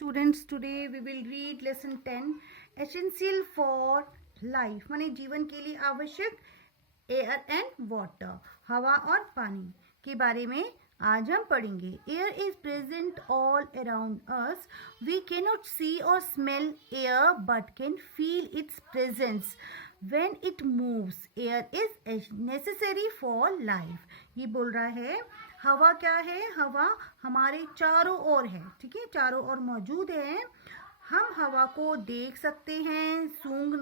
Students, today we will read lesson 10 essential for life माने जीवन के लिए आवश्यक एयर एंड वाटर हवा और पानी के बारे में आज हम पढ़ेंगे. Air is present all around us. We can not see or smell air but can feel its presence when it moves. Air is necessary for life. ये बोल रहा है हवा क्या है. हवा हमारे चारों ओर है. ठीक है, चारों ओर मौजूद है. हम हवा को देख सकते हैं, सूंघ,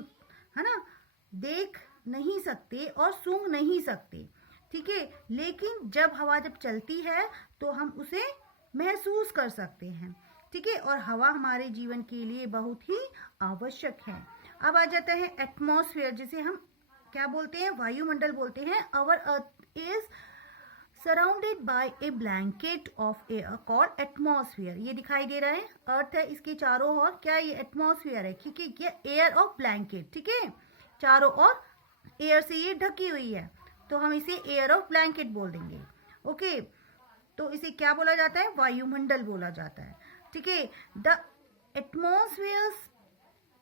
है ना, देख नहीं सकते और सूंघ नहीं सकते. ठीक है, लेकिन जब हवा जब चलती है तो हम उसे महसूस कर सकते हैं. ठीक है, और हवा हमारे जीवन के लिए बहुत ही आवश्यक है. अब आ जाता है एटमॉस्फेयर, जिसे हम क्या बोलते हैं, वायुमंडल बोलते हैं. Our earth is surrounded by a blanket of air called atmosphere. ये दिखाई दे रहा है, अर्थ है, इसके चारों ओर क्या ये एटमॉस्फेयर है. ठीक है, ये एयर ऑफ ब्लैंकेट. ठीक है, चारों ओर एयर से ये ढकी हुई है, तो हम इसे एयर ऑफ ब्लैंकेट बोल देंगे. ओके, तो इसे क्या बोला जाता है, वायुमंडल बोला जाता है. ठीक है, the atmosphere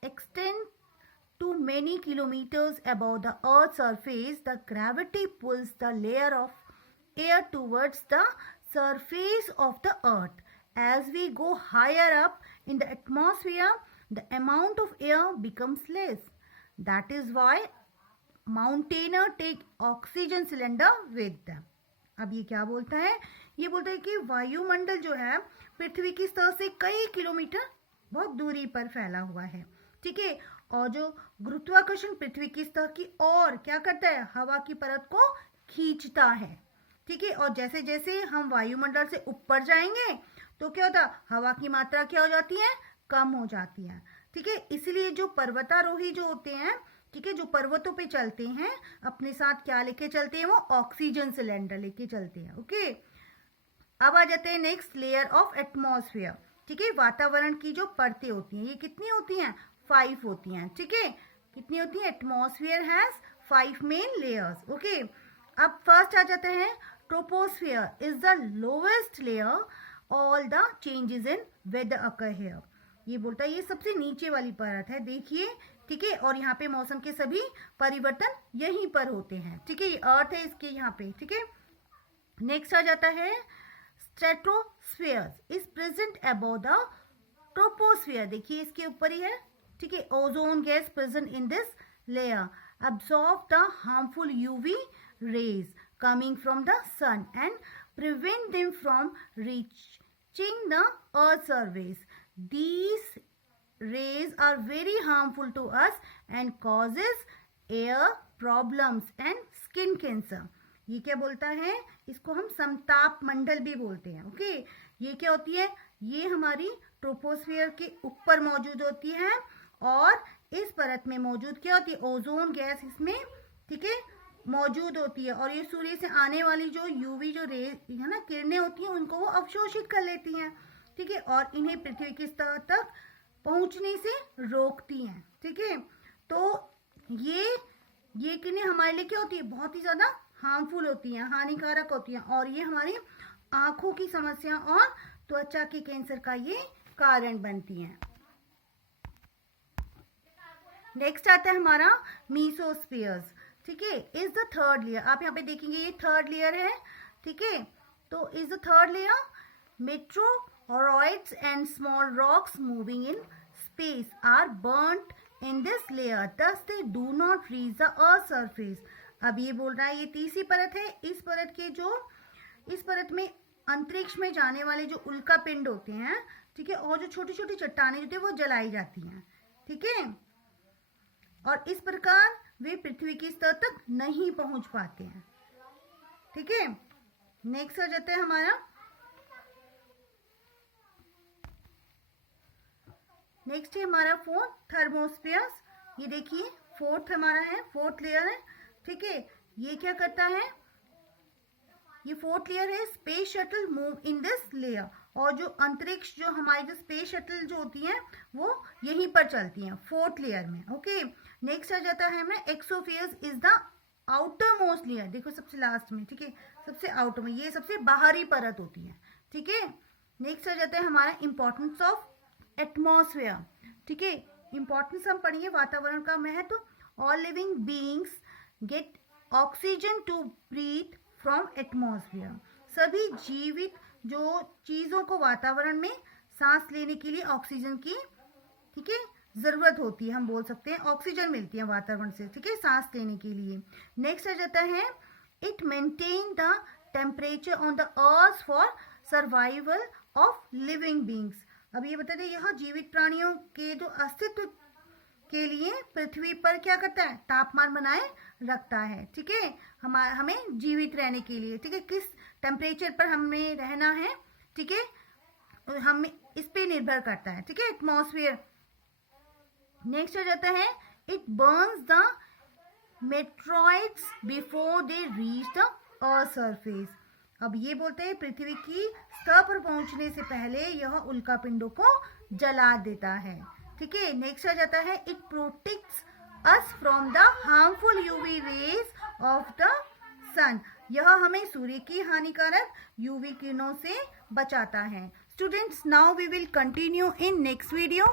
extend to many kilometers above the earth's surface. The gravity pulls the layer of air towards the surface of the earth. As we go higher up in the atmosphere, the amount of air becomes less. That is why mountaineers take oxygen cylinder with them. अब ये क्या बोलता है, ये बोलता है कि वायुमंडल जो है पृथ्वी की सतह से कई किलोमीटर बहुत दूरी पर फैला हुआ है. ठीक है, और जो गुरुत्वाकर्षण पृथ्वी की सतह की ओर क्या करता है, हवा की परत को खींचता है. ठीक है, और जैसे जैसे हम वायुमंडल से ऊपर जाएंगे तो क्या होता है, हवा की मात्रा क्या हो जाती है, कम हो जाती है. ठीक है, इसलिए जो पर्वतारोही जो होते हैं, ठीक है, जो पर्वतों पे चलते हैं, अपने साथ क्या लेके चलते हैं, वो ऑक्सीजन सिलेंडर लेके चलते हैं. ओके, अब आ जाते हैं नेक्स्ट, लेयर ऑफ एटमॉस्फेयर. ठीक है, वातावरण की जो परतें होती हैं, ये कितनी होती हैं, 5 होती हैं. ठीक है, कितनी होती है, atmosphere has 5 main layers. Okay, अब फर्स्ट आ जाते हैं troposphere is the lowest layer. All the changes in weather occur here. ये बोलता है ये सबसे नीचे वाली परत है, देखिए. ठीक है, और यहाँ पे मौसम के सभी परिवर्तन यहीं पर होते हैं. ठीक है, ये अर्थ है इसके यहाँ पे. ठीक है, नेक्स्ट आ जाता है stratosphere is present above the troposphere. देखिए इसके ऊपर ही है. ठीक है, ozone gas present in this layer absorb the harmful UV rays coming from the sun and prevent them from reaching the earth's surface. These rays are very harmful to us and causes air problems and skin cancer. ये क्या बोलता है, इसको हम समताप मंडल भी बोलते हैं. ओके, ये क्या होती है, ये हमारी ट्रोपोस्फेयर के ऊपर मौजूद होती है और इस परत में मौजूद क्या होती है, ओजोन गैस इसमें, ठीक है, मौजूद होती है. और ये सूर्य से आने वाली जो यूवी जो रे है ना, किरणें होती हैं, उनको वो अवशोषित कर लेती हैं. ठीक है, और इन्हें पृथ्वी की सतह तक पहुंचने से रोकती हैं. ठीक है, तो ये किरणें हमारे लिए क्या होती है, बहुत ही ज्यादा हार्मफुल होती हैं, हानिकारक होती हैं, और ये हमारी आंखों की समस्या और त्वचा के कैंसर का ये कारण बनती हैं. नेक्स्ट आता है हमारा मीसोस्फियर्स. ठीक है, इज द थर्ड लेयर. आप यहाँ पे देखेंगे ये थर्ड लेयर है. ठीक है, तो is the third layer meteoroids and small rocks moving in space are burnt in this layer, thus they do not reach the earth's surface. अब ये बोल रहा है ये तीसरी परत है. इस परत में अंतरिक्ष में जाने वाले जो उल्का पिंड होते हैं, ठीक है, और जो छोटी छोटी चट्टानें होती है वो जलाई जाती हैं. ठीक है, और इस प्रकार वे पृथ्वी की सतह तक नहीं पहुंच पाते हैं. ठीक है, नेक्स्ट आ जाता है हमारा, नेक्स्ट है हमारा फोर्थ, थर्मोस्फियर्स. ये देखिए फोर्थ हमारा है, फोर्थ लेयर है. ठीक है, ये क्या करता है, ये फोर्थ लेयर है. Space shuttle move in this layer. और जो अंतरिक्ष जो हमारी जो स्पेस शटल जो होती हैं वो यहीं पर चलती हैं, फोर्थ लेयर में. ओके, नेक्स्ट आ जाता है हमें exospheres is the outermost layer. देखो सबसे लास्ट में. ठीक है, सबसे आउटर में, ये सबसे बाहरी परत होती है. ठीक है, नेक्स्ट आ जाता है हमारा इंपॉर्टेंस ऑफ एटमॉस्फेयर, ठीक है, इंपॉर्टेंस हम पढ़िए वातावरण का महत्व। All living beings get oxygen to breathe from atmosphere. सभी जीवित जो चीजों को वातावरण में सांस लेने के लिए ऑक्सीजन की, ठीक है, जरूरत होती है, हम बोल सकते हैं ऑक्सीजन मिलती है वातावरण से, ठीक है, सांस लेने के लिए। नेक्स्ट आ जाता है it maintain the temperature on the earth for survival of living beings. अब ये बता दें, यह जीवित प्राणियों के जो अस्तित्व के लिए पृथ्वी पर क्या करता है, तापमान बनाए रखता है, ठीक है, हमें जीवित रहने के लिए, ठीक है, किस टेम्परेचर पर हमें रहना है, ठीक है, हम इस पे निर्भर करता है, ठीक है, एटमॉस्फेयर। नेक्स्ट आ जाता है it Burns the meteoroids before they reach the earth surface. अब ये बोलते हैं पृथ्वी की सतह पर पहुंचने से पहले यह उल्का पिंडों को जला देता है, ठीक है। नेक्स्ट आ जाता है it protects us from the harmful UV rays of the sun. यह हमें सूर्य की हानिकारक यूवी किरणों से बचाता है। Students, now we will continue in next video.